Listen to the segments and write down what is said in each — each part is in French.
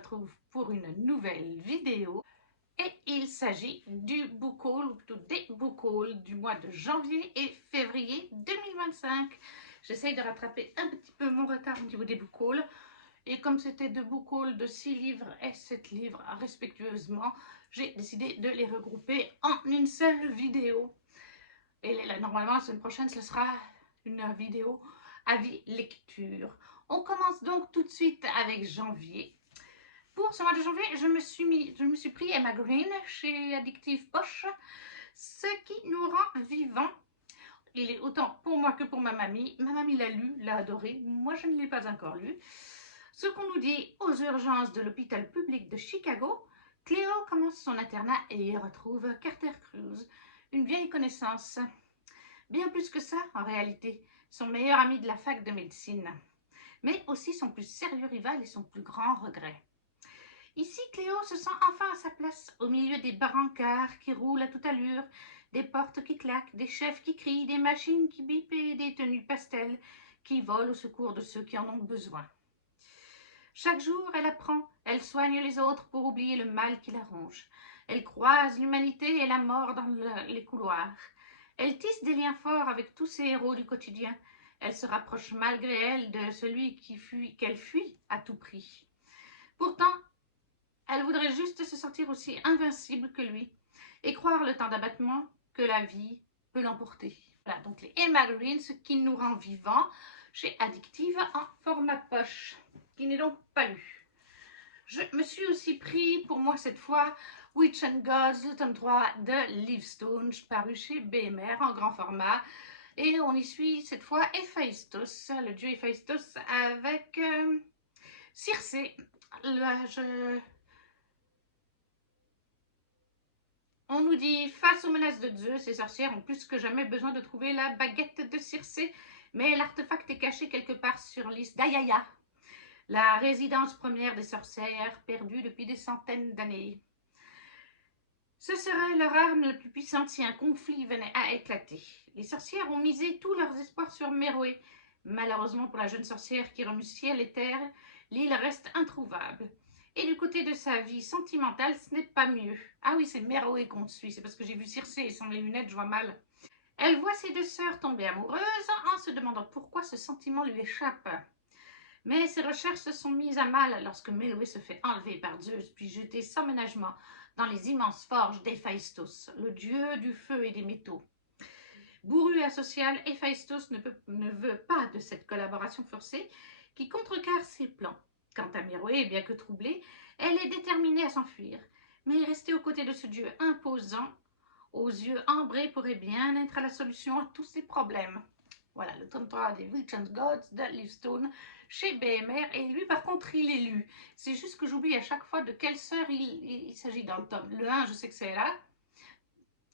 retrouve pour une nouvelle vidéo et il s'agit du book haul ou plutôt des book hauls du mois de janvier et février 2025. J'essaye de rattraper un petit peu mon retard au niveau des book hauls et comme c'était deux book hauls de 6 livres et 7 livres respectueusement, j'ai décidé de les regrouper en une seule vidéo. Et normalement la semaine prochaine ce sera une vidéo avis lecture. On commence donc tout de suite avec janvier. Pour ce mois de janvier, je me suis pris Emma Green chez Addictive Poche, ce qui nous rend vivants. Il est autant pour moi que pour ma mamie. Ma mamie l'a lu, l'a adoré. Moi, je ne l'ai pas encore lu. Ce qu'on nous dit aux urgences de l'hôpital public de Chicago, Cléo commence son internat et y retrouve Carter Cruz, une vieille connaissance. Bien plus que ça, en réalité, son meilleur ami de la fac de médecine, mais aussi son plus sérieux rival et son plus grand regret. Ici, Cléo se sent enfin à sa place, au milieu des brancards qui roulent à toute allure, des portes qui claquent, des chefs qui crient, des machines qui bipent et des tenues pastel qui volent au secours de ceux qui en ont besoin. Chaque jour, elle apprend, elle soigne les autres pour oublier le mal qui la ronge. Elle croise l'humanité et la mort dans les couloirs. Elle tisse des liens forts avec tous ces héros du quotidien. Elle se rapproche malgré elle de celui qu'elle fuit à tout prix. Pourtant, elle voudrait juste se sentir aussi invincible que lui et croire le temps d'abattement que la vie peut l'emporter. Voilà, donc les Emma Green, ce qui nous rend vivants, chez Addictive en format poche, qui n'est donc pas lu. Je me suis aussi pris, pour moi cette fois, Witch and Gods, le tome 3 de Livestone, paru chez BMR en grand format. Et on y suit cette fois Héphaïstos, le dieu Héphaïstos avec Circé. On nous dit, face aux menaces de Zeus, les sorcières ont plus que jamais besoin de trouver la baguette de Circé, mais l'artefact est caché quelque part sur l'île d'Ayaya, la résidence première des sorcières, perdue depuis des centaines d'années. Ce serait leur arme la plus puissante si un conflit venait à éclater. Les sorcières ont misé tous leurs espoirs sur Méroé. Malheureusement pour la jeune sorcière qui remue ciel et terre, l'île reste introuvable. Et du côté de sa vie sentimentale, ce n'est pas mieux. Ah oui, c'est Méroé qu'on suit, c'est parce que j'ai vu Circé et sans les lunettes, je vois mal. Elle voit ses deux sœurs tomber amoureuses en se demandant pourquoi ce sentiment lui échappe. Mais ses recherches se sont mises à mal lorsque Méroé se fait enlever par Zeus puis jeter sans ménagement dans les immenses forges d'Héphaïstos, le dieu du feu et des métaux. Bourru et asocial, Héphaïstos ne veut pas de cette collaboration forcée qui contrecarre ses plans. Quant à Méroé, bien que troublée, elle est déterminée à s'enfuir, mais rester aux côtés de ce dieu imposant, aux yeux ambrés, pourrait bien être la solution à tous ses problèmes. Voilà, le tome 3 des Witch and Gods de Livestone chez BMR, et lui par contre il est lu. C'est juste que j'oublie à chaque fois de quelle sœur il s'agit dans le tome. Le 1, je sais que c'est là,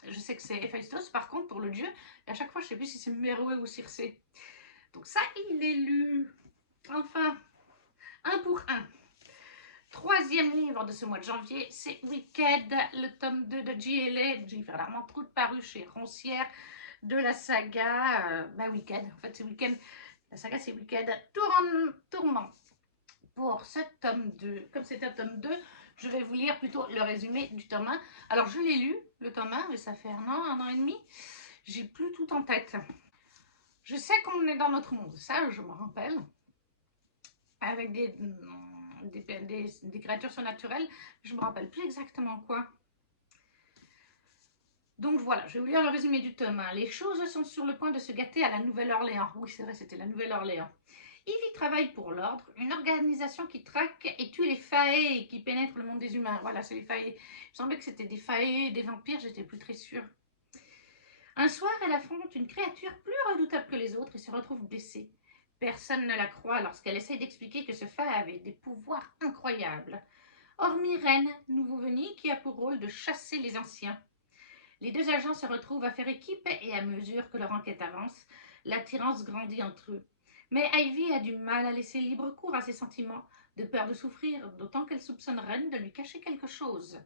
je sais que c'est Héphaïstos, par contre pour le dieu, à chaque fois je ne sais plus si c'est Méroé ou Circé. Donc ça, il est lu. Enfin, un pour un. Troisième livre de ce mois de janvier, c'est Wicked, le tome 2 de J.L.A. J'ai vraiment trop paru chez Roncière de la saga Wicked. En fait, c'est Wicked. La saga, c'est Wicked Tourment. Pour ce tome 2, comme c'est un tome 2, je vais vous lire plutôt le résumé du tome 1. Alors, je l'ai lu, le tome 1, mais ça fait un an et demi. J'ai plus tout en tête. Je sais qu'on est dans notre monde, ça, je me rappelle. Avec des créatures surnaturelles, je ne me rappelle plus exactement quoi. Donc voilà, je vais vous lire le résumé du tome 1. Les choses sont sur le point de se gâter à la Nouvelle-Orléans. Oui, c'est vrai, c'était la Nouvelle-Orléans. Ivy travaille pour l'Ordre, une organisation qui traque et tue les faées et qui pénètre le monde des humains. Voilà, c'est les faées. Il me semblait que c'était des faées, des vampires, j'étais plus très sûre. Un soir, elle affronte une créature plus redoutable que les autres et se retrouve blessée. Personne ne la croit lorsqu'elle essaye d'expliquer que ce fae avait des pouvoirs incroyables. Hormis Ren, nouveau venu, qui a pour rôle de chasser les anciens. Les deux agents se retrouvent à faire équipe et à mesure que leur enquête avance, l'attirance grandit entre eux. Mais Ivy a du mal à laisser libre cours à ses sentiments, de peur de souffrir, d'autant qu'elle soupçonne Ren de lui cacher quelque chose.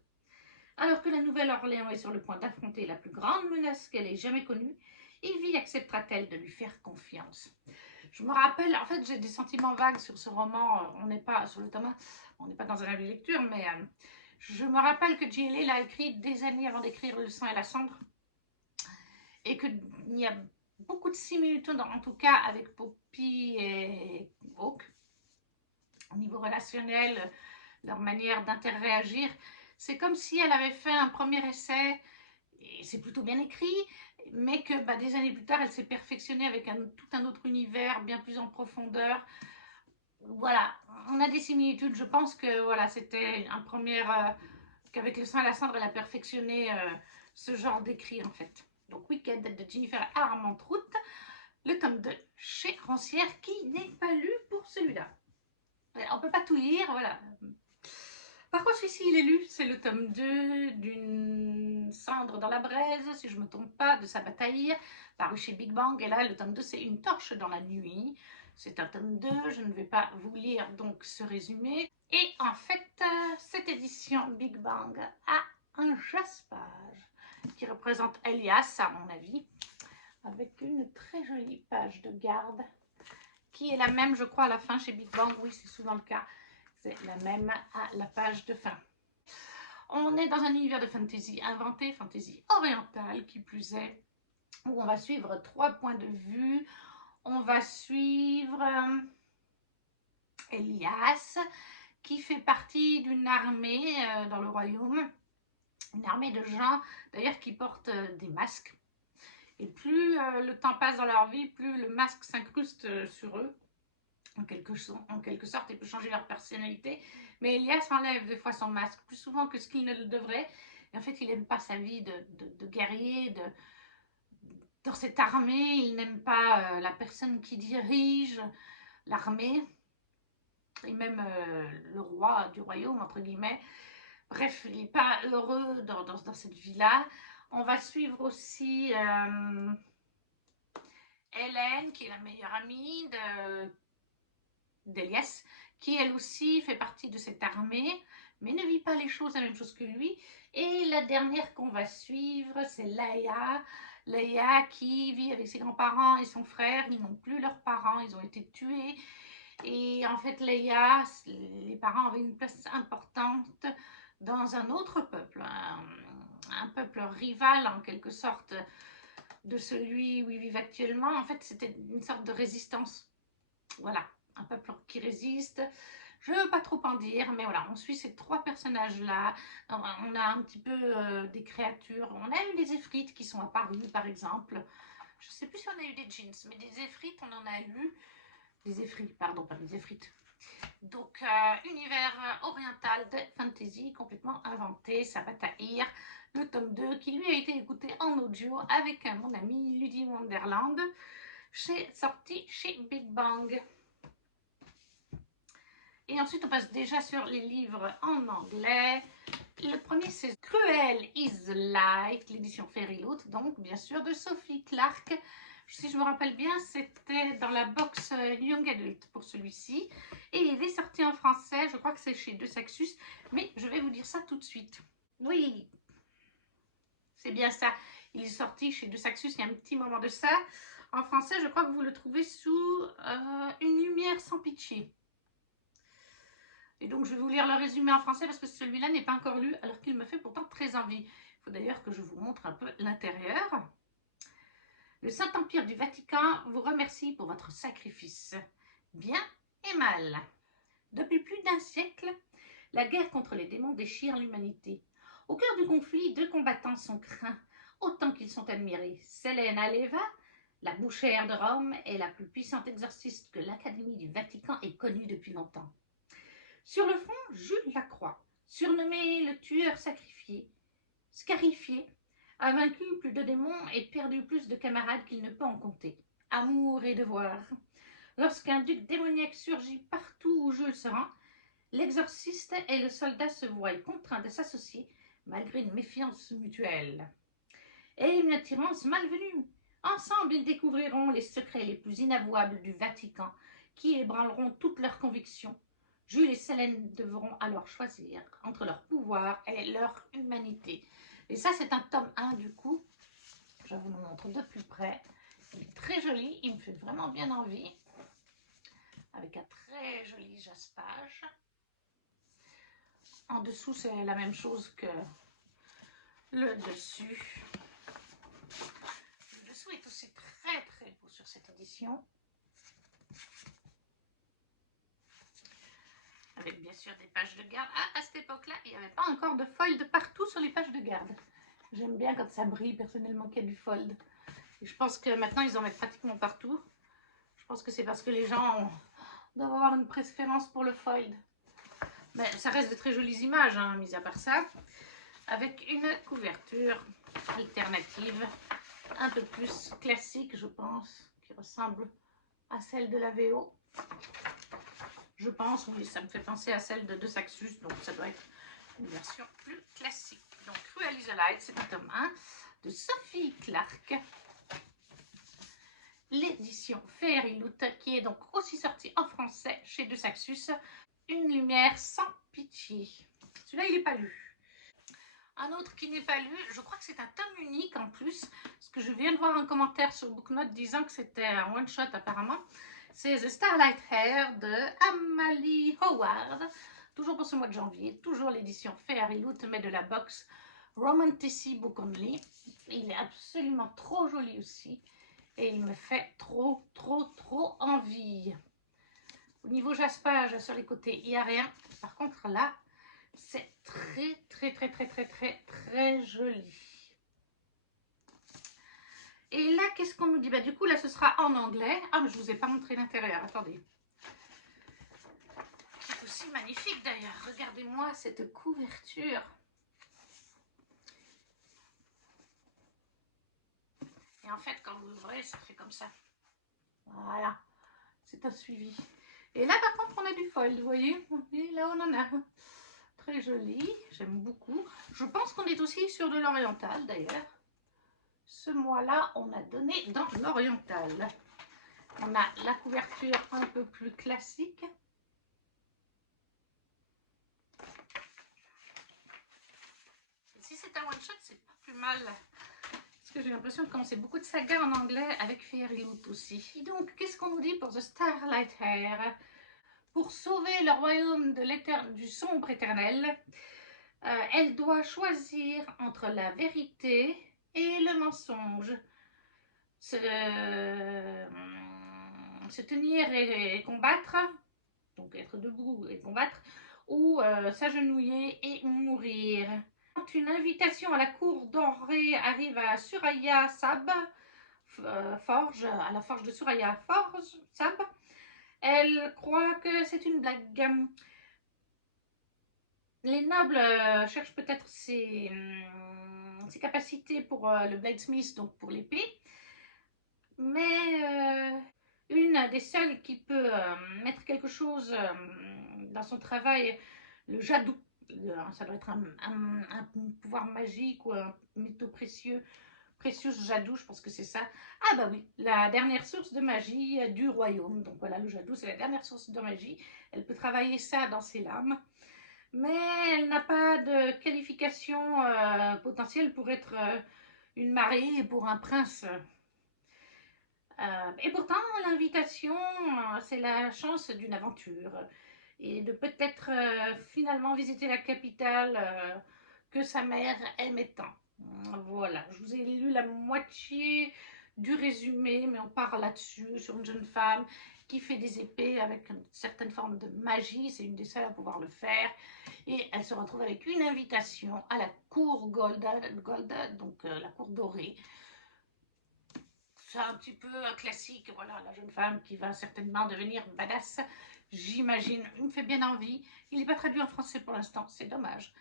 Alors que la Nouvelle-Orléans est sur le point d'affronter la plus grande menace qu'elle ait jamais connue, Ivy acceptera-t-elle de lui faire confiance? Je me rappelle, en fait, j'ai des sentiments vagues sur ce roman. On n'est pas sur le tome 1, on n'est pas dans un avis de lecture, mais je me rappelle que J.L.A. l'a écrit des années avant d'écrire Le sang et la cendre, et qu'il y a beaucoup de similitudes, en tout cas, avec Poppy et Hawke, au niveau relationnel, leur manière d'interréagir. C'est comme si elle avait fait un premier essai, et c'est plutôt bien écrit, mais que des années plus tard, elle s'est perfectionnée avec tout un autre univers, bien plus en profondeur. Voilà, on a des similitudes. Je pense que voilà, c'était un premier... qu'avec Le sang et la cendre, elle a perfectionné ce genre d'écrit, en fait. Donc, Wicked de Jennifer Armentrout, le tome 2 chez Rancière, qui n'est pas lu pour celui-là. On ne peut pas tout lire, voilà. Par contre, celui-ci, il est lu. C'est le tome 2 d'une Cendre dans la braise, si je ne me trompe pas, de Sabataïr, paru chez Big Bang. Et là, le tome 2, c'est Une torche dans la nuit. C'est un tome 2, je ne vais pas vous lire donc ce résumé. Et en fait, cette édition Big Bang a un jaspage qui représente Elias, à mon avis, avec une très jolie page de garde, qui est la même, je crois, à la fin chez Big Bang. Oui, c'est souvent le cas. C'est la même à la page de fin. On est dans un univers de fantasy inventé, fantasy orientale, qui plus est, où on va suivre 3 points de vue. On va suivre Elias, qui fait partie d'une armée dans le royaume, une armée de gens, d'ailleurs, qui portent des masques. Et plus le temps passe dans leur vie, plus le masque s'incruste sur eux, en quelque sorte, et peut changer leur personnalité. Mais Elias enlève des fois son masque, plus souvent que ce qu'il ne le devrait. Et en fait, il n'aime pas sa vie de guerrier, dans cette armée. Il n'aime pas la personne qui dirige l'armée, et même le roi du royaume, entre guillemets. Bref, il n'est pas heureux dans cette vie-là. On va suivre aussi Hélène, qui est la meilleure amie d'Elias, qui elle aussi fait partie de cette armée, mais ne vit pas les choses la même chose que lui. Et la dernière qu'on va suivre, c'est Laïa. Laïa qui vit avec ses grands-parents et son frère. Ils n'ont plus leurs parents, ils ont été tués. Et en fait, Laïa, les parents avaient une place importante dans un autre peuple, un peuple rival en quelque sorte de celui où ils vivent actuellement. En fait, c'était une sorte de résistance. Voilà, un peuple qui résiste. Je ne veux pas trop en dire, mais voilà, on suit ces 3 personnages-là. On a un petit peu des créatures. On a eu des Efrites qui sont apparues, par exemple. Je ne sais plus si on a eu des jeans, mais des Efrites, on en a eu. Des Efrites, pardon, pas des Efrites. Donc, univers oriental de fantasy complètement inventé, Sabataïr, le tome 2 qui lui a été écouté en audio avec mon ami Ludie Wonderland, sorti chez Big Bang. Et ensuite, on passe déjà sur les livres en anglais. Le premier, c'est Cruel is Light, l'édition Fairyloot, donc bien sûr de Sophie Clark. Si je me rappelle bien, c'était dans la box Young Adult pour celui-ci. Et il est sorti en français, je crois que c'est chez De Saxus, mais je vais vous dire ça tout de suite. Oui, c'est bien ça. Il est sorti chez De Saxus il y a un petit moment de ça. En français, je crois que vous le trouvez sous Une lumière sans pitié. Et donc, je vais vous lire le résumé en français parce que celui-là n'est pas encore lu, alors qu'il me fait pourtant très envie. Il faut d'ailleurs que je vous montre un peu l'intérieur. Le Saint-Empire du Vatican vous remercie pour votre sacrifice, bien et mal. Depuis plus d'1 siècle, la guerre contre les démons déchire l'humanité. Au cœur du conflit, 2 combattants sont craints, autant qu'ils sont admirés. Selene Aleva, la bouchère de Rome, est la plus puissante exorciste que l'Académie du Vatican ait connue depuis longtemps. Sur le front, Jules Lacroix, surnommé le tueur scarifié, a vaincu plus de démons et perdu plus de camarades qu'il ne peut en compter. Amour et devoir. Lorsqu'un duc démoniaque surgit partout où Jules se rend, l'exorciste et le soldat se voient contraints de s'associer malgré une méfiance mutuelle. Et une attirance malvenue. Ensemble, ils découvriront les secrets les plus inavouables du Vatican qui ébranleront toutes leurs convictions. Jules et Selene devront alors choisir entre leur pouvoir et leur humanité. Et ça, c'est un tome 1 du coup. Je vous le montre de plus près. Il est très joli, il me fait vraiment bien envie. avec un très joli jaspage. En dessous, c'est la même chose que le dessus. Le dessous est aussi très très beau sur cette édition. Avec bien sûr des pages de garde. Ah, à cette époque-là, il n'y avait pas encore de fold partout sur les pages de garde. J'aime bien quand ça brille personnellement qu'il y a du fold. Et je pense que maintenant, ils en mettent pratiquement partout. Je pense que c'est parce que les gens doivent avoir une préférence pour le fold. Mais ça reste de très jolies images, hein, mis à part ça. Avec une couverture alternative, un peu plus classique, je pense, qui ressemble à celle de la VO. Je pense, oui, ça me fait penser à celle de Saxus, donc ça doit être une version plus classique. Donc, Cruel is the Light, c'est un tome 1 de Sophie Clark. L'édition Fairy Loot, qui est donc aussi sortie en français chez De Saxus. Une lumière sans pitié. Celui-là, il n'est pas lu. Un autre qui n'est pas lu, je crois que c'est un tome unique en plus, parce que je viens de voir un commentaire sur Booknote disant que c'était un one-shot apparemment. C'est The Starlight Hair de Amalie Howard, toujours pour ce mois de janvier, toujours l'édition Fairy Loot, mais de la box Romanticy Book Only. Il est absolument trop joli aussi, et il me fait trop envie. Au niveau jaspage, sur les côtés, il n'y a rien. Par contre, là, c'est très joli. Et là, qu'est-ce qu'on nous dit? Bah, du coup, là, ce sera en anglais. Ah, mais je ne vous ai pas montré l'intérieur. Attendez. C'est aussi magnifique, d'ailleurs. Regardez-moi cette couverture. Et en fait, quand vous ouvrez, ça fait comme ça. Voilà. C'est un suivi. Et là, par contre, on a du foil, vous voyez? Et là, on en a. Très joli. J'aime beaucoup. Je pense qu'on est aussi sur de l'oriental, d'ailleurs. Ce mois-là, on a donné dans l'oriental. On a la couverture un peu plus classique. Et si c'est un one-shot, c'est pas plus mal. Parce que j'ai l'impression de commencer beaucoup de sagas en anglais avec Fairy Loot aussi. Et donc, qu'est-ce qu'on nous dit pour The Starlight Hair? Pour sauver le royaume du sombre éternel, elle doit choisir entre la vérité et le mensonge. Se tenir et combattre, donc être debout et combattre, ou s'agenouiller et mourir. Quand une invitation à la cour dorée arrive à Suraya Sab, forge, à la forge de Suraya Sab, elle croit que c'est une blague. Les nobles cherchent peut-être ses capacités pour le bladesmith, donc pour l'épée, mais une des seules qui peut mettre quelque chose dans son travail, le jadou, ça doit être un pouvoir magique ou un métaux précieux, jadou, je pense que c'est ça. Ah bah oui, la dernière source de magie du royaume. Donc voilà, le jadou, c'est la dernière source de magie. Elle peut travailler ça dans ses lames, mais elle n'a pas de qualification potentielle pour être une mariée pour un prince. Et pourtant, l'invitation, c'est la chance d'une aventure et de peut-être finalement visiter la capitale que sa mère aimait tant. Voilà, je vous ai lu la moitié du résumé, mais on part là-dessus, sur une jeune femme qui fait des épées avec une certaine forme de magie, c'est une des seules à pouvoir le faire, et elle se retrouve avec une invitation à la cour Golden, donc la cour dorée. C'est un petit peu classique, voilà, la jeune femme qui va certainement devenir badass, j'imagine. Il me fait bien envie. Il n'est pas traduit en français pour l'instant, c'est dommage.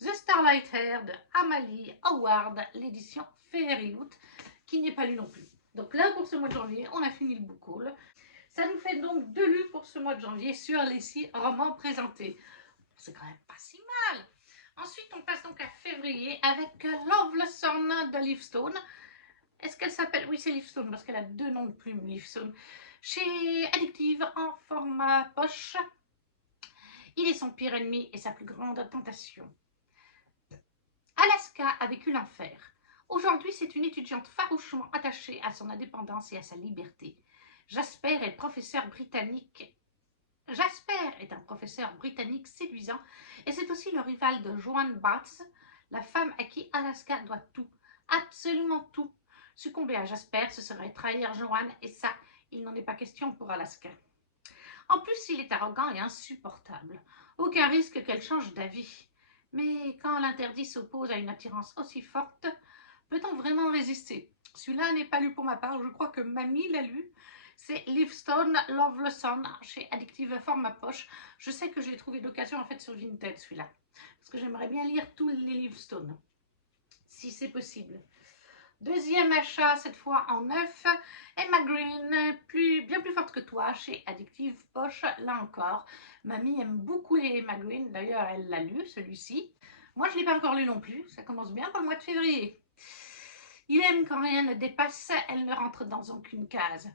The Starlight Hair de Amalie Howard, l'édition Fairy Loot, qui n'est pas lue non plus. Donc là, pour ce mois de janvier, on a fini le book haul. Ça nous fait donc 2 lus pour ce mois de janvier sur les 6 romans présentés. C'est quand même pas si mal. Ensuite, on passe donc à février avec Loveless Son de Livestone. Est-ce qu'elle s'appelle? Oui, c'est Livestone parce qu'elle a 2 noms de plume, Livestone. Chez Addictive en format poche. Il est son pire ennemi et sa plus grande tentation. Alaska a vécu l'enfer. Aujourd'hui, c'est une étudiante farouchement attachée à son indépendance et à sa liberté. Jasper est professeur britannique Jasper est un professeur britannique séduisant et c'est aussi le rival de Joan Bates, la femme à qui Alaska doit tout, absolument tout. Succomber à Jasper, ce serait trahir Joan et ça, il n'en est pas question pour Alaska. En plus, il est arrogant et insupportable. Aucun risque qu'elle change d'avis. Mais quand l'interdit s'oppose à une attirance aussi forte, peut-on vraiment résister? Celui-là n'est pas lu pour ma part, je crois que Mamie l'a lu. C'est Livingstone Love Lesson chez Addictive Format Poche. Je sais que je l'ai trouvé d'occasion en fait sur Vinted celui-là. Parce que j'aimerais bien lire tous les Livingstone, si c'est possible. Deuxième achat, cette fois en neuf, Emma Green, bien plus forte que toi, chez Addictive Poche, là encore. Mamie aime beaucoup les Emma Green, d'ailleurs elle l'a lu, celui-ci. Moi je ne l'ai pas encore lu non plus, ça commence bien pour le mois de février. Il aime quand rien ne dépasse, elle ne rentre dans aucune case.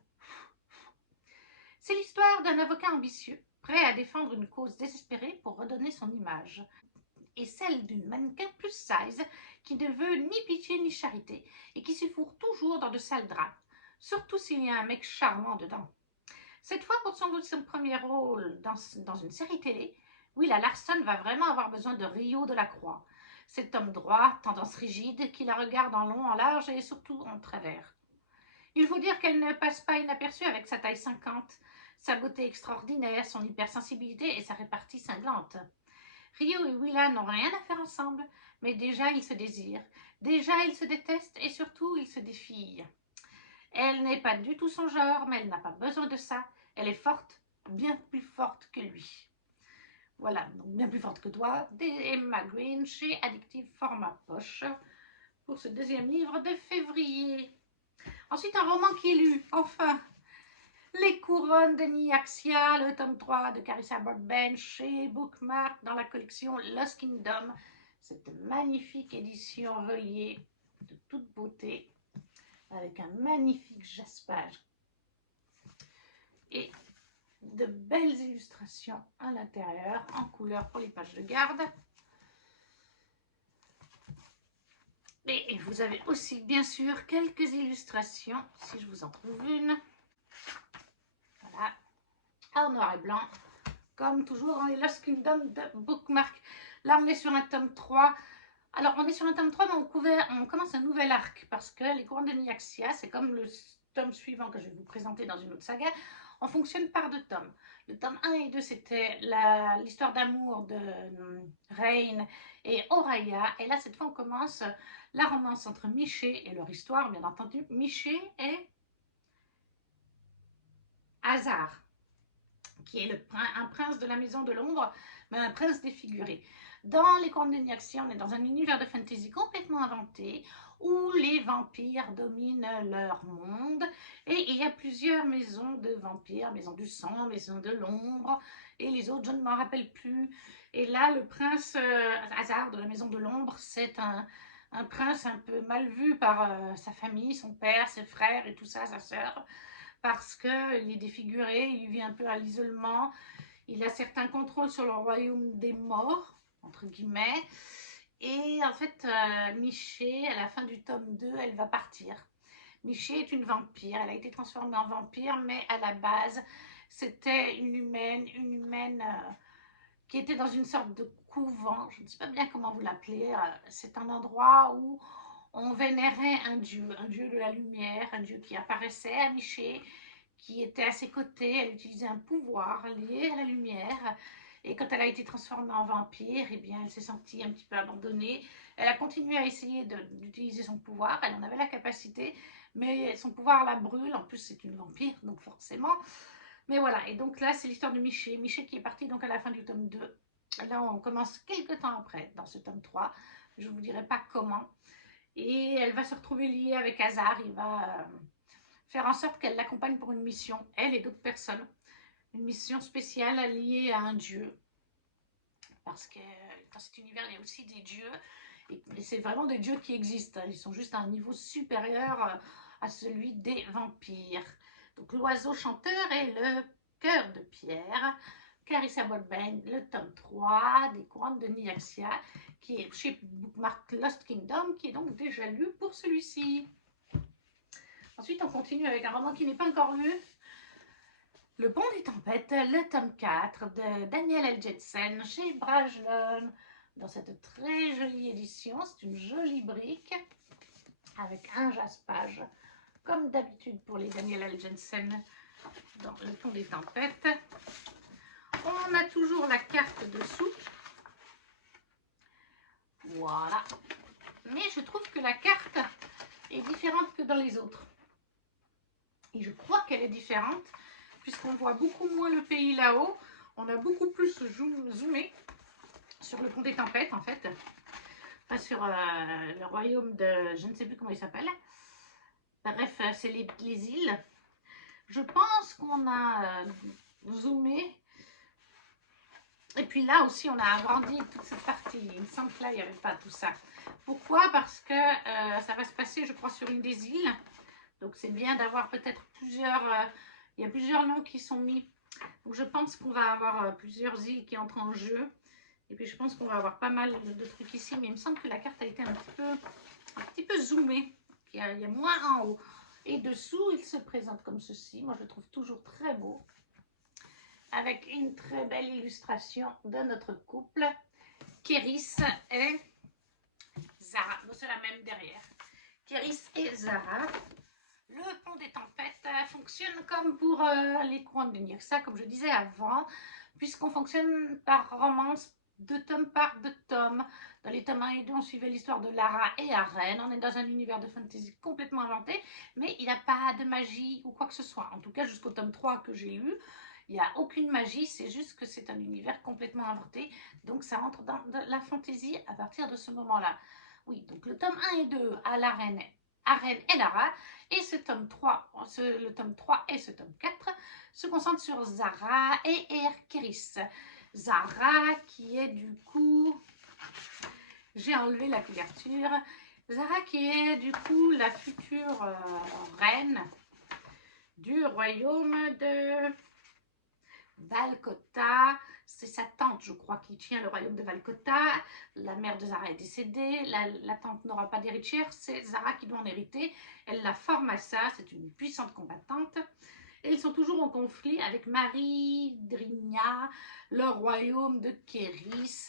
C'est l'histoire d'un avocat ambitieux, prêt à défendre une cause désespérée pour redonner son image. Et celle d'une mannequin plus size qui ne veut ni pitié ni charité et qui se fourre toujours dans de sales draps, surtout s'il y a un mec charmant dedans. Cette fois, pour sans doute son premier rôle dans une série télé, Willa Larson va vraiment avoir besoin de Rio de la Croix, cet homme droit, tendance rigide, qui la regarde en long, en large et surtout en travers. Il faut dire qu'elle ne passe pas inaperçue avec sa taille 50, sa beauté extraordinaire, son hypersensibilité et sa répartie cinglante. Rio et Willa n'ont rien à faire ensemble, mais déjà ils se désirent, déjà ils se détestent et surtout ils se défient. Elle n'est pas du tout son genre, mais elle n'a pas besoin de ça. Elle est forte, bien plus forte que lui. Voilà, donc bien plus forte que toi, Emma Green chez Addictive Format Poche pour ce deuxième livre de février. Ensuite, un roman qui est lu, enfin, Les couronnes de Nyaxia, le tome 3 de Carissa Broadbent chez Bookmark dans la collection Lost Kingdom. Cette magnifique édition reliée de toute beauté avec un magnifique jaspage et de belles illustrations à l'intérieur en couleur pour les pages de garde. Et vous avez aussi bien sûr quelques illustrations si je vous en trouve une. Voilà, en noir et blanc, comme toujours dans les Lost Kingdom de Bookmark. Là, on est sur un tome 3. Alors, on est sur un tome 3, mais on commence un nouvel arc, parce que les couronnes de Nyaxia, c'est comme le tome suivant que je vais vous présenter dans une autre saga, on fonctionne par deux tomes. Le tome 1 et 2, c'était l'histoire d'amour de Rain et Oraya, et là, cette fois, on commence la romance entre Miché et leur histoire, bien entendu. Miché et Hazard, qui est un prince de la maison de l'ombre, mais un prince défiguré. Dans les couronnes de Nyaxia, on est dans un univers de fantasy complètement inventé, où les vampires dominent leur monde, et il y a plusieurs maisons de vampires, maison du sang, maison de l'ombre, et les autres, je ne m'en rappelle plus. Et là, le prince Hazard de la maison de l'ombre, c'est un prince un peu mal vu par sa famille, son père, ses frères et tout ça, sa sœur, parce qu'il est défiguré, il vit un peu à l'isolement, il a certains contrôles sur le royaume des morts, entre guillemets, et en fait, Miché, à la fin du tome 2, elle va partir. Miché est une vampire, elle a été transformée en vampire, mais à la base, c'était une humaine qui était dans une sorte de couvent, je ne sais pas bien comment vous l'appelez, c'est un endroit où on vénérait un dieu de la lumière, un dieu qui apparaissait à Miché, qui était à ses côtés, elle utilisait un pouvoir lié à la lumière, et quand elle a été transformée en vampire, eh bien, elle s'est sentie un petit peu abandonnée. Elle a continué à essayer d'utiliser son pouvoir, elle en avait la capacité, mais son pouvoir la brûle, en plus c'est une vampire, donc forcément. Mais voilà, et donc là c'est l'histoire de Miché, Miché qui est parti donc à la fin du tome 2. Là on commence quelques temps après, dans ce tome 3, je ne vous dirai pas comment. Et elle va se retrouver liée avec Hazard, il va faire en sorte qu'elle l'accompagne pour une mission, elle et d'autres personnes. Une mission spéciale liée à un dieu. Parce que dans cet univers, il y a aussi des dieux. Et c'est vraiment des dieux qui existent. Ils sont juste à un niveau supérieur à celui des vampires. Donc l'oiseau chanteur et le cœur de pierre. Carissa Broadbent, le tome 3 des couronnes de Nyaxia, qui est chez Bookmark Lost Kingdom, qui est donc déjà lu pour celui-ci. Ensuite, on continue avec un roman qui n'est pas encore lu. Le Pont des Tempêtes, le tome 4 de Daniel L. Jensen chez Brajlon, dans cette très jolie édition. C'est une jolie brique avec un jaspage, comme d'habitude pour les Daniel L. Jensen dans le Pont des Tempêtes. On a toujours la carte dessous. Voilà. Mais je trouve que la carte est différente que dans les autres. Et je crois qu'elle est différente puisqu'on voit beaucoup moins le pays là-haut. On a beaucoup plus zoomé sur le Pont des Tempêtes en fait. Enfin, sur le royaume de... je ne sais plus comment il s'appelle. Bref, c'est les îles. Je pense qu'on a zoomé. Et puis là aussi, on a agrandi toute cette partie. Il me semble que là, il n'y avait pas tout ça. Pourquoi? Parce que ça va se passer, je crois, sur une des îles. Donc, c'est bien d'avoir peut-être plusieurs... il y a plusieurs noms qui sont mis. Donc, je pense qu'on va avoir plusieurs îles qui entrent en jeu. Et puis, je pense qu'on va avoir pas mal de trucs ici. Mais il me semble que la carte a été un petit peu zoomée. Il y a moins en haut. Et dessous, il se présente comme ceci. Moi, je le trouve toujours très beau. Avec une très belle illustration de notre couple, Kéris et Zara. Bon, c'est la même derrière. Kéris et Zara. Le Pont des Tempêtes fonctionne comme pour les couronnes de Nirsa, comme je disais avant, puisqu'on fonctionne par romance, 2 tomes par 2 tomes. Dans les tomes 1 et 2, on suivait l'histoire de Lara et Arène. On est dans un univers de fantasy complètement inventé, mais il n'y a pas de magie ou quoi que ce soit. En tout cas, jusqu'au tome 3 que j'ai eu, il n'y a aucune magie, c'est juste que c'est un univers complètement inventé. Donc ça entre dans de la fantaisie à partir de ce moment-là. Oui, donc le tome 1 et 2 à l'Arène, Arène et Lara, et ce tome 3, le tome 3 et ce tome 4 se concentrent sur Zara et Kéris. Zara qui est du coup, j'ai enlevé la couverture, Zara qui est du coup la future reine du royaume de Valcota. C'est sa tante, je crois, qui tient le royaume de Valcota. La mère de Zara est décédée. La tante n'aura pas d'héritière. C'est Zara qui doit en hériter. Elle la forme à ça. C'est une puissante combattante. Et ils sont toujours en conflit avec Maridrina, le royaume de Kéris.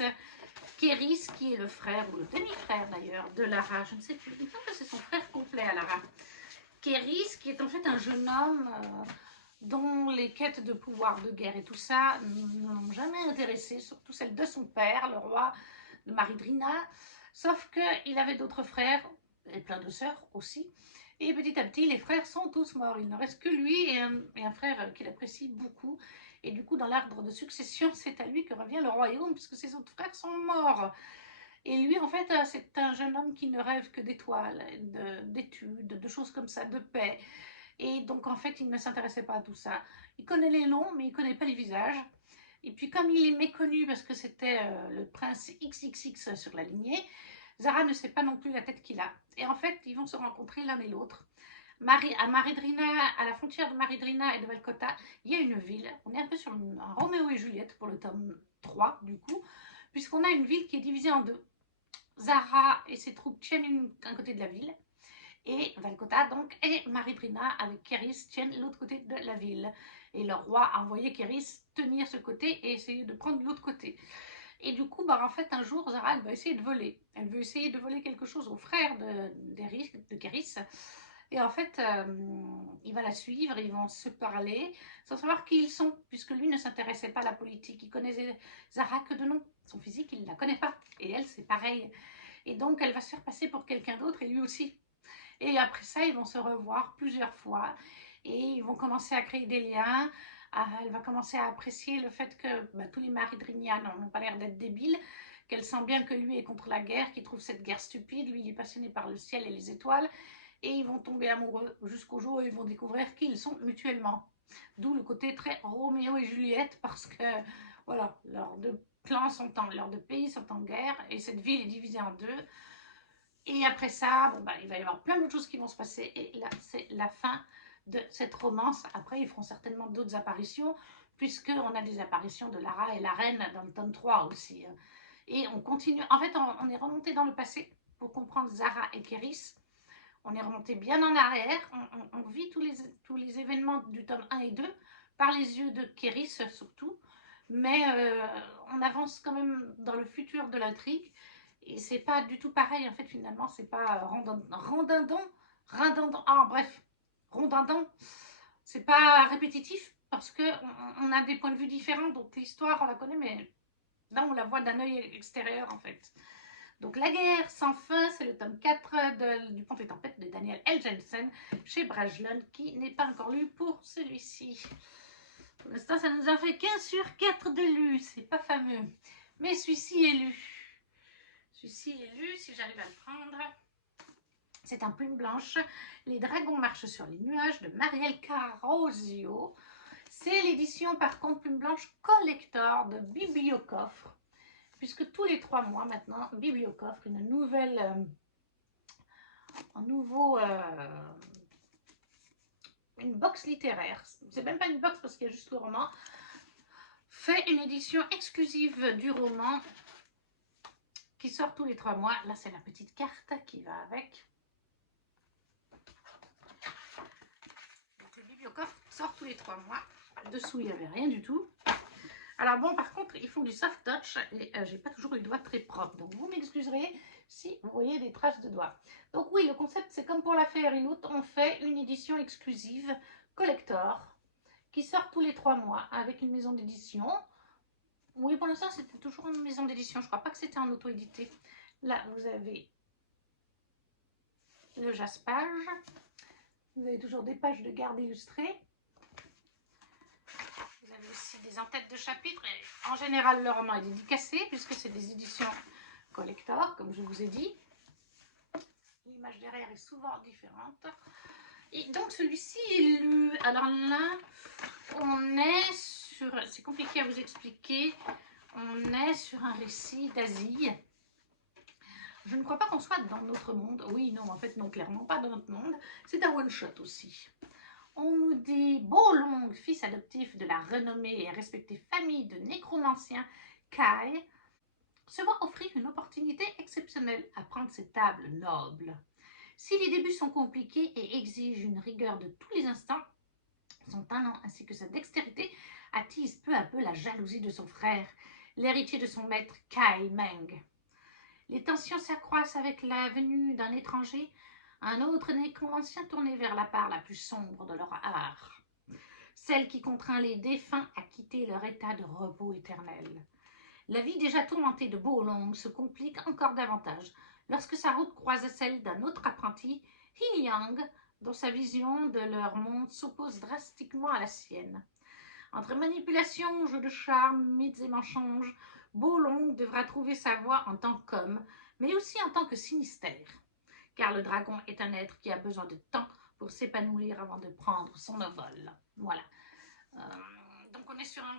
Kéris, qui est le frère, ou le demi-frère d'ailleurs, de Lara. Je ne sais plus. Il me semble que c'est son frère complet à Lara. Kéris, qui est en fait un jeune homme... dont les quêtes de pouvoir, de guerre et tout ça ne l'ont jamais intéressé, surtout celle de son père, le roi de Maridrina, sauf qu'il avait d'autres frères, et plein de sœurs aussi, et petit à petit, les frères sont tous morts, il ne reste que lui et un frère qu'il apprécie beaucoup, et du coup, dans l'arbre de succession, c'est à lui que revient le royaume, puisque ses autres frères sont morts. Et lui, en fait, c'est un jeune homme qui ne rêve que d'étoiles, d'études, de choses comme ça, de paix. Et donc, en fait, il ne s'intéressait pas à tout ça. Il connaît les noms, mais il ne connaît pas les visages. Et puis, comme il est méconnu parce que c'était le prince XXX sur la lignée, Zara ne sait pas non plus la tête qu'il a. Et en fait, ils vont se rencontrer l'un et l'autre. À Maridrina, à la frontière de Maridrina et de Valcota, il y a une ville. On est un peu sur un Roméo et Juliette pour le tome 3, du coup, puisqu'on a une ville qui est divisée en deux. Zara et ses troupes tiennent un côté de la ville, et Valcota donc, et Maridrina avec Kéris tiennent l'autre côté de la ville. Et le roi a envoyé Kéris tenir ce côté et essayer de prendre l'autre côté. Et du coup, bah, en fait, un jour, Zara, elle va essayer de voler. Elle veut essayer de voler quelque chose au frère de Kéris. Et en fait, il va la suivre, ils vont se parler, sans savoir qui ils sont, puisque lui ne s'intéressait pas à la politique. Il connaissait Zara que de nom. Son physique, il ne la connaît pas. Et elle, c'est pareil. Et donc, elle va se faire passer pour quelqu'un d'autre, et lui aussi. Et après ça, ils vont se revoir plusieurs fois et ils vont commencer à créer des liens. Elle va commencer à apprécier le fait que tous les Maridriniens n'ont pas l'air d'être débiles, qu'elle sent bien que lui est contre la guerre, qu'il trouve cette guerre stupide, lui il est passionné par le ciel et les étoiles, et ils vont tomber amoureux jusqu'au jour où ils vont découvrir qui ils sont mutuellement. D'où le côté très Roméo et Juliette, parce que voilà, leurs deux clans leurs deux pays sont en guerre, et cette ville est divisée en deux. Et après ça, bon, il va y avoir plein d'autres choses qui vont se passer. Et là, c'est la fin de cette romance. Après, ils feront certainement d'autres apparitions, puisqu'on a des apparitions de Lara et la reine dans le tome 3 aussi. Et on continue. En fait, on est remonté dans le passé pour comprendre Zara et Kéris. On est remonté bien en arrière. On vit tous les événements du tome 1 et 2 par les yeux de Kéris surtout, mais on avance quand même dans le futur de l'intrigue, et c'est pas du tout pareil, en fait, finalement, c'est pas redondant, c'est pas répétitif, parce que on a des points de vue différents, donc l'histoire, on la connaît, mais là, on la voit d'un œil extérieur, en fait. Donc, La guerre sans fin, c'est le tome 4 du Pont et Tempête de Daniel L. Jensen chez Brajlon, qui n'est pas encore lu pour celui-ci. Pour l'instant, ça nous en fait 15 sur 4 de lu, c'est pas fameux. Mais celui-ci est lu. Celui-ci est lu, si j'arrive à le prendre. C'est un Plume Blanche. Les dragons marchent sur les nuages de Marielle Carrozio. C'est l'édition, par contre, Plume Blanche collector de Bibliocoffre. Puisque tous les 3 mois maintenant, Bibliocoffre, une nouvelle, une box littéraire, c'est même pas une box parce qu'il y a juste le roman, fait une édition exclusive du roman qui sort tous les 3 mois. Là, c'est la petite carte qui va avec. Donc, le Bibliocoffre sort tous les 3 mois. Dessous, il n'y avait rien du tout. Alors bon, par contre, ils font du soft touch et j'ai pas toujours les doigts très propres. Donc vous m'excuserez si vous voyez des traces de doigts. Donc oui, le concept, c'est comme pour la Fairy Loot, on fait une édition exclusive collector qui sort tous les 3 mois avec une maison d'édition. Oui, pour l'instant, c'était toujours une maison d'édition. Je crois pas que c'était en auto-édité. Là, vous avez le jaspage. Vous avez toujours des pages de garde illustrées. Vous avez aussi des en-têtes de chapitres. Et en général, le roman est dédicacé puisque c'est des éditions collector, comme je vous ai dit. L'image derrière est souvent différente. Et donc, celui-ci est lu. Alors là, on est sur... C'est compliqué à vous expliquer. On est sur un récit d'Asie. Je ne crois pas qu'on soit dans notre monde. Oui, non, en fait, non, clairement pas dans notre monde. C'est un one-shot aussi. On nous dit Bolong, fils adoptif de la renommée et respectée famille de nécromanciens Kai, se voit offrir une opportunité exceptionnelle à prendre ses tables nobles. Si les débuts sont compliqués et exigent une rigueur de tous les instants, son talent ainsi que sa dextérité attisent peu à peu la jalousie de son frère, l'héritier de son maître Kai Meng. Les tensions s'accroissent avec la venue d'un étranger, un autre nécromancien tourné vers la part la plus sombre de leur art, celle qui contraint les défunts à quitter leur état de repos éternel. La vie déjà tourmentée de Bolong se complique encore davantage lorsque sa route croise celle d'un autre apprenti, He Yang, dont sa vision de leur monde s'oppose drastiquement à la sienne. Entre manipulation, jeu de charme, mythes et mensonges, Bolong devra trouver sa voie en tant qu'homme, mais aussi en tant que sinistère. Car le dragon est un être qui a besoin de temps pour s'épanouir avant de prendre son envol. Voilà. Donc on est sur un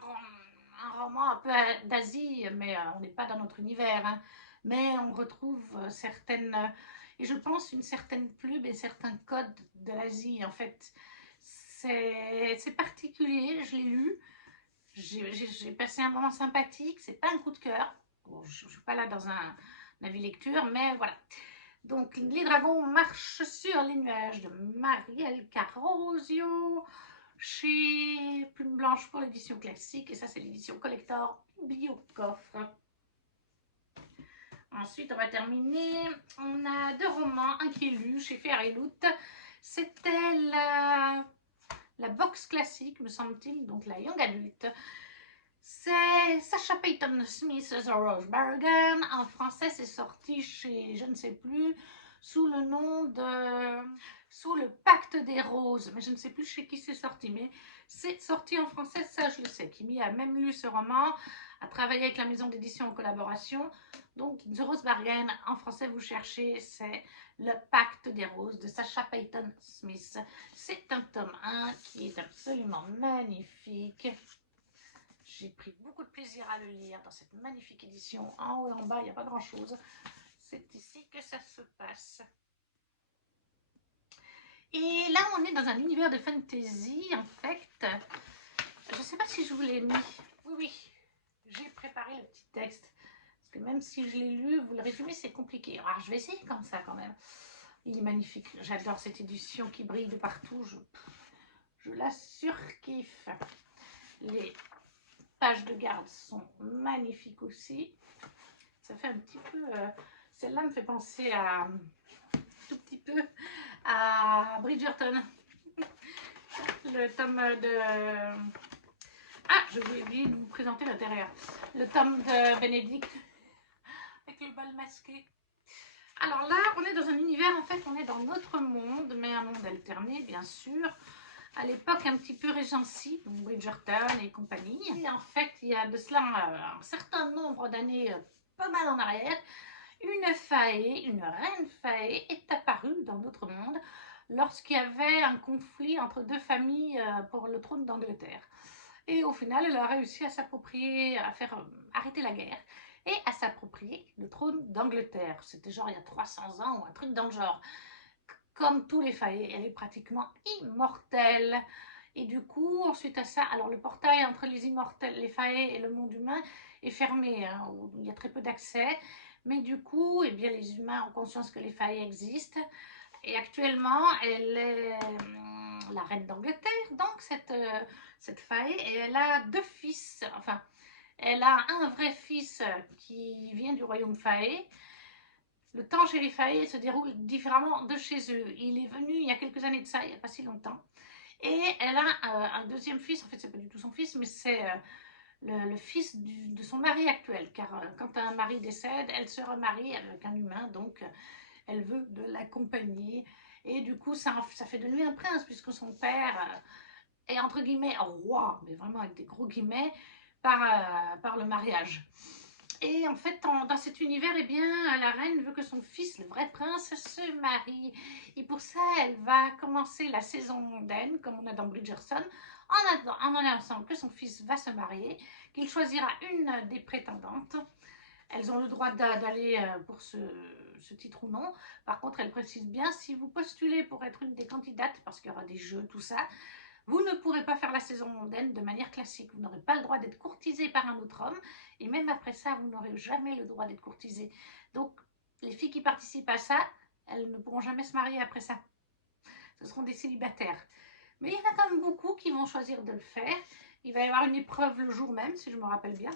roman un peu d'Asie, mais on n'est pas dans notre univers. Hein. Mais on retrouve certaines, et je pense une certaine plume et certains codes de l'Asie. En fait, c'est particulier, je l'ai lu. J'ai passé un moment sympathique, c'est pas un coup de cœur. Bon, je ne suis pas là dans un avis lecture, mais voilà. Donc, les dragons marchent sur les nuages de Marielle Carrozio chez Plume Blanche pour l'édition classique. Et ça, c'est l'édition collector Biocoffre. Ensuite, on va terminer. On a 2 romans, un qui est lu chez Fairy Loot. C'était la box classique, me semble-t-il, donc la Young Adult. C'est Sacha Peyton Smith, The Rose Bargain. En français, c'est sorti chez, je ne sais plus, sous le nom de... sous le Pacte des Roses. Mais je ne sais plus chez qui c'est sorti. Mais c'est sorti en français, ça je le sais. Kimi a même lu ce roman, a travaillé avec la maison d'édition en collaboration. Donc, The Rose Bargain, en français, vous cherchez, c'est Le Pacte des Roses de Sacha Peyton Smith. C'est un tome 1 qui est absolument magnifique. J'ai pris beaucoup de plaisir à le lire dans cette magnifique édition. En haut et en bas, il n'y a pas grand-chose. C'est ici que ça se passe. Et là, on est dans un univers de fantasy, en fait. Je ne sais pas si je vous l'ai mis. Oui, oui, j'ai préparé le petit texte. Parce que même si je l'ai lu, vous le résumez, c'est compliqué. Alors, je vais essayer comme ça, quand même. Il est magnifique. J'adore cette édition qui brille de partout. Je la surkiffe. Les pages de garde sont magnifiques aussi. Ça fait un petit peu... celle-là me fait penser à... tout petit peu à Bridgerton. Le tome de... Ah, je vais oublier de vous présenter l'intérieur. Le tome de Bénédicte avec le bal masqué. Alors là, on est dans un univers, en fait, on est dans notre monde, mais un monde alterné, bien sûr. À l'époque, un petit peu Regency, donc Bridgerton et compagnie. Et en fait, il y a de cela un certain nombre d'années, pas mal en arrière, une faée, une reine faée est apparue dans notre monde lorsqu'il y avait un conflit entre deux familles pour le trône d'Angleterre. Et au final, elle a réussi à s'approprier, à faire arrêter la guerre et à s'approprier le trône d'Angleterre. C'était genre il y a 300 ans ou un truc dans le genre. Comme tous les faées, elle est pratiquement immortelle. Et du coup, ensuite à ça, alors le portail entre les immortels, les faées et le monde humain est fermé, hein, où il y a très peu d'accès. Mais du coup, eh bien, les humains ont conscience que les faées existent. Et actuellement, elle est la reine d'Angleterre, donc cette faée, et elle a deux fils. Enfin, elle a un vrai fils qui vient du royaume faée. Le temps chez les faées se déroule différemment de chez eux. Il est venu il y a quelques années de ça, il n'y a pas si longtemps. Et elle a un deuxième fils, en fait c'est pas du tout son fils, mais c'est le fils de son mari actuel. Car quand un mari décède, elle se remarie avec un humain, donc elle veut de l'accompagner. Et du coup ça fait de lui un prince, puisque son père est entre guillemets roi, mais vraiment avec des gros guillemets, par le mariage. Et en fait, dans cet univers, eh bien, la reine veut que son fils, le vrai prince, se marie. Et pour ça, elle va commencer la saison mondaine, comme on a dans Bridgerton, en annonçant que son fils va se marier, qu'il choisira une des prétendantes. Elles ont le droit d'aller pour ce titre ou non. Par contre, elle précise bien, si vous postulez pour être une des candidates, parce qu'il y aura des jeux, tout ça, vous ne pourrez pas faire la saison mondaine de manière classique. Vous n'aurez pas le droit d'être courtisé par un autre homme. Et même après ça, vous n'aurez jamais le droit d'être courtisé. Donc, les filles qui participent à ça, elles ne pourront jamais se marier après ça. Ce seront des célibataires. Mais il y en a quand même beaucoup qui vont choisir de le faire. Il va y avoir une épreuve le jour même, si je me rappelle bien.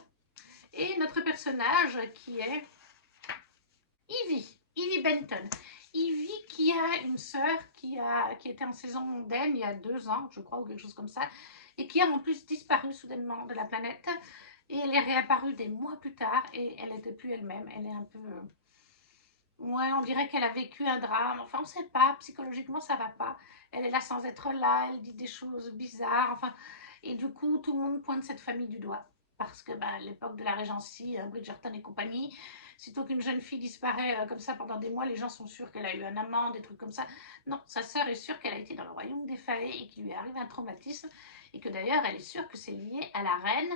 Et notre personnage qui est Evie Benton. Evie qui a une sœur qui était en saison mondaine il y a 2 ans, je crois, ou quelque chose comme ça, et qui a en plus disparu soudainement de la planète. Et elle est réapparue des mois plus tard et elle n'était plus elle-même. Elle est un peu... Ouais, on dirait qu'elle a vécu un drame. Enfin, on ne sait pas, psychologiquement, ça ne va pas. Elle est là sans être là, elle dit des choses bizarres. Enfin, et du coup, tout le monde pointe cette famille du doigt. Parce que à l'époque de la Régency, Bridgerton et compagnie, sitôt qu'une jeune fille disparaît comme ça pendant des mois, les gens sont sûrs qu'elle a eu un amant, des trucs comme ça. Non, sa sœur est sûre qu'elle a été dans le royaume des faées et qu'il lui est arrivé un traumatisme. Et que d'ailleurs, elle est sûre que c'est lié à la reine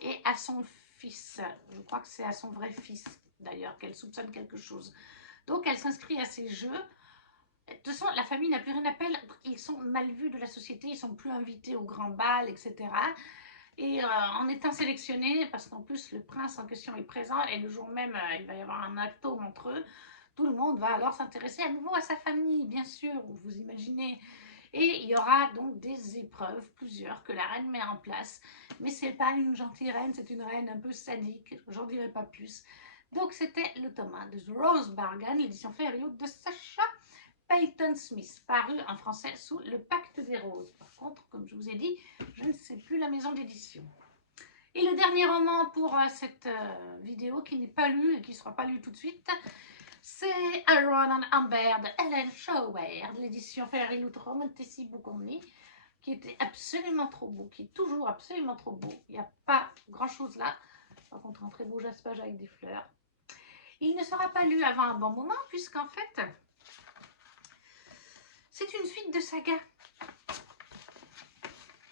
et à son fils. Je crois que c'est à son vrai fils, d'ailleurs, qu'elle soupçonne quelque chose. Donc, elle s'inscrit à ces jeux. De toute façon, la famille n'a plus rien à perdre. Ils sont mal vus de la société, ils ne sont plus invités au grand bal, etc. Et en étant sélectionnés, parce qu'en plus le prince en question est présent, et le jour même, il va y avoir un atome entre eux, tout le monde va alors s'intéresser à nouveau à sa famille, bien sûr, vous imaginez. Et il y aura donc des épreuves, plusieurs, que la reine met en place. Mais ce n'est pas une gentille reine, c'est une reine un peu sadique, j'en dirai pas plus. Donc c'était le tome 1 de The Rose Bargain, l'édition Fairyloot de Sacha Peyton Smith, paru en français sous Le Pacte des Roses. Par contre, comme je vous ai dit, je ne sais plus la maison d'édition. Et le dernier roman pour cette vidéo, qui n'est pas lu et qui ne sera pas lu tout de suite, c'est Aaron and Amber de Helen Shower, de l'édition Fairyloot Romantici Book Only, qui était absolument trop beau, qui est toujours absolument trop beau. Il n'y a pas grand-chose là. Par contre, un très beau jaspage avec des fleurs. Il ne sera pas lu avant un bon moment, puisqu'en fait, c'est une suite de saga.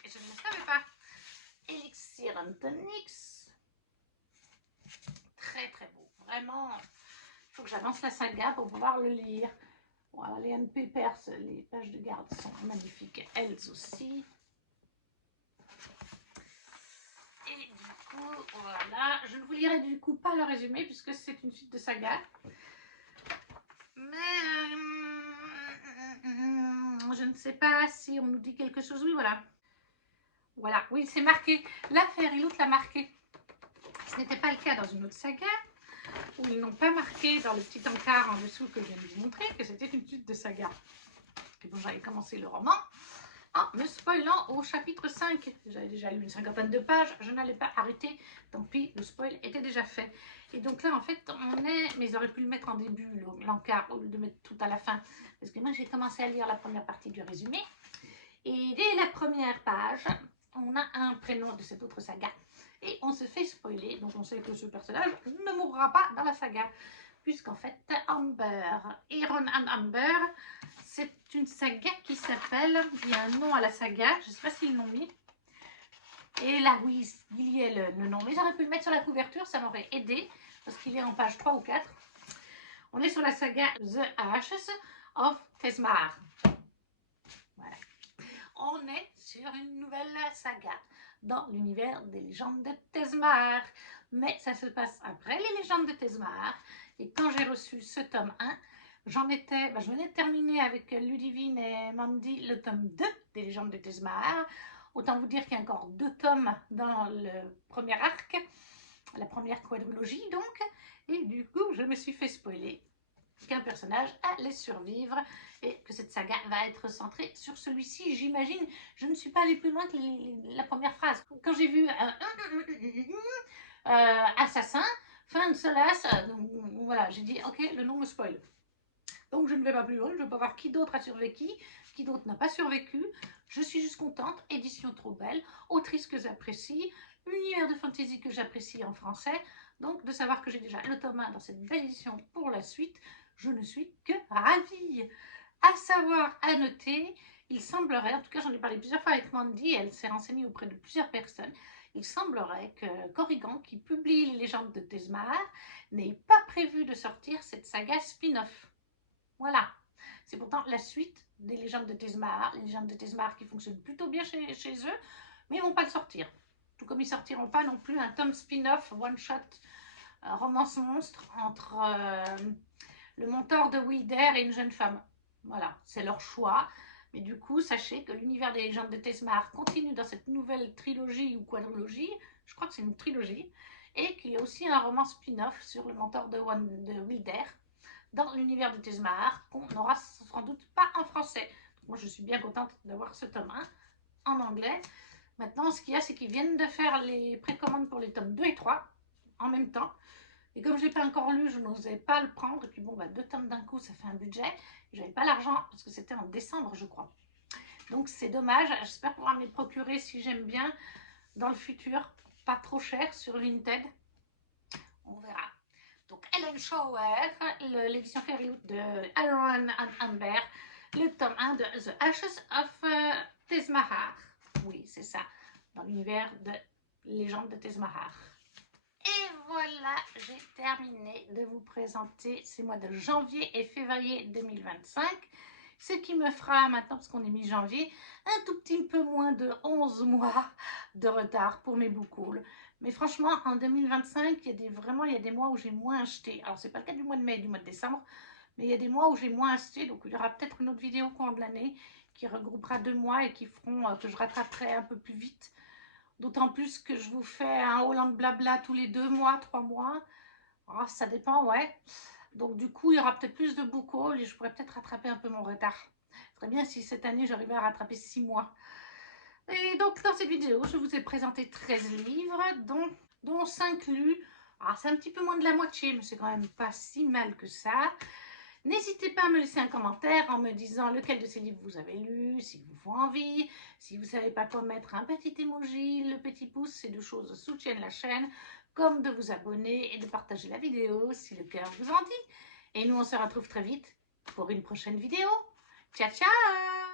Et je ne le savais pas. Elixir and Tonics. Très très beau. Vraiment, il faut que j'avance la saga pour pouvoir le lire. Voilà, les NP perses, les pages de garde sont magnifiques, elles aussi. Et du coup, voilà, je ne vous lirai du coup pas le résumé puisque c'est une suite de saga. Mais je ne sais pas si on nous dit quelque chose. Oui, voilà. Voilà, oui, c'est marqué. La Fairyloot l'a marqué. Ce n'était pas le cas dans une autre saga, où ils n'ont pas marqué dans le petit encart en dessous que je viens de vous montrer que c'était une suite de saga. Et bon, j'avais commencé le roman en me spoilant au chapitre 5. J'avais déjà lu une cinquantaine de pages, je n'allais pas arrêter, tant pis, le spoil était déjà fait. Et donc là, en fait, on est... Mais ils auraient pu le mettre en début, l'encart, au lieu de mettre tout à la fin. Parce que moi, j'ai commencé à lire la première partie du résumé. Et dès la première page, on a un prénom de cette autre saga. Et on se fait spoiler, donc on sait que ce personnage ne mourra pas dans la saga. Puisqu'en fait, Amber, Iron and Amber, c'est une saga qui s'appelle, il y a un nom à la saga, je ne sais pas s'ils l'ont mis. Et là, oui, il y est le nom. Mais j'aurais pu le mettre sur la couverture, ça m'aurait aidé, parce qu'il est en page 3 ou 4. On est sur la saga The Ashes of Tezmar. Voilà. On est sur une nouvelle saga dans l'univers des légendes de Tezmar. Mais ça se passe après les légendes de Tezmar. Et quand j'ai reçu ce tome 1, je venais de terminer avec Ludivine et Mandy le tome 2 des légendes de Tezmar. Autant vous dire qu'il y a encore 2 tomes dans le premier arc, la première quadrilogie donc. Et du coup, je me suis fait spoiler qu'un personnage allait survivre et que cette saga va être centrée sur celui-ci, j'imagine. Je ne suis pas allée plus loin que la première phrase. Quand j'ai vu assassin, fin de solace, voilà, j'ai dit ok, le nom me spoil. Donc je ne vais pas plus loin, je ne veux pas voir qui d'autre a survécu, qui d'autre n'a pas survécu. Je suis juste contente, édition trop belle, autrice que j'apprécie, univers de fantasy que j'apprécie en français. Donc de savoir que j'ai déjà le tome 1 dans cette belle édition pour la suite, je ne suis que ravie. À savoir, à noter, il semblerait, en tout cas j'en ai parlé plusieurs fois avec Mandy, elle s'est renseignée auprès de plusieurs personnes, il semblerait que Corrigan, qui publie les légendes de Tezmar, n'ait pas prévu de sortir cette saga spin-off. Voilà, c'est pourtant la suite des légendes de Tezmar, les légendes de Tezmar qui fonctionnent plutôt bien chez eux, mais ils ne vont pas le sortir. Tout comme ils ne sortiront pas non plus un tome spin-off, one-shot, romance monstre entre le mentor de Wilder et une jeune femme. Voilà, c'est leur choix. Mais du coup, sachez que l'univers des légendes de Tezmar continue dans cette nouvelle trilogie ou quadrilogie, je crois que c'est une trilogie, et qu'il y a aussi un roman spin-off sur le mentor de Wilder, dans l'univers de Tezmar, qu'on n'aura sans doute pas en français. Donc moi, je suis bien contente d'avoir ce tome 1 en anglais. Maintenant, ce qu'il y a, c'est qu'ils viennent de faire les précommandes pour les tomes 2 et 3 en même temps. Et comme je n'ai pas encore lu, je n'osais pas le prendre. Et puis bon, 2 tomes d'un coup, ça fait un budget. Je n'avais pas l'argent parce que c'était en décembre, je crois. Donc c'est dommage. J'espère pouvoir me les procurer si j'aime bien dans le futur. Pas trop cher sur Vinted. On verra. Donc Ellen Shower, l'édition Fairyloot de Iron and Amber, le tome 1 de The Ashes of Tezmahar. Oui, c'est ça, dans l'univers de Légende de Tezmahar. Et voilà, j'ai terminé de vous présenter ces mois de janvier et février 2025. Ce qui me fera maintenant, parce qu'on est mi-janvier, un tout petit peu moins de 11 mois de retard pour mes book hauls. Mais franchement, en 2025, il y a des mois où j'ai moins acheté. Alors, c'est pas le cas du mois de mai et du mois de décembre, mais il y a des mois où j'ai moins acheté. Donc, il y aura peut-être une autre vidéo au cours de l'année qui regroupera 2 mois et qui feront que je rattraperai un peu plus vite. D'autant plus que je vous fais un haul en blabla tous les 2 mois, 3 mois. Oh, ça dépend, ouais. Donc, du coup, il y aura peut-être plus de book haul et je pourrais peut-être rattraper un peu mon retard. Très bien si cette année, j'arrivais à rattraper 6 mois. Et donc, dans cette vidéo, je vous ai présenté 13 livres, dont 5 lus. Alors, c'est un petit peu moins de la moitié, mais c'est quand même pas si mal que ça. N'hésitez pas à me laisser un commentaire en me disant lequel de ces livres vous avez lu, s'ils vous font envie. Si vous ne savez pas quoi mettre, un petit emoji, le petit pouce, ces 2 choses soutiennent la chaîne. Comme de vous abonner et de partager la vidéo si le cœur vous en dit. Et nous, on se retrouve très vite pour une prochaine vidéo. Ciao, ciao!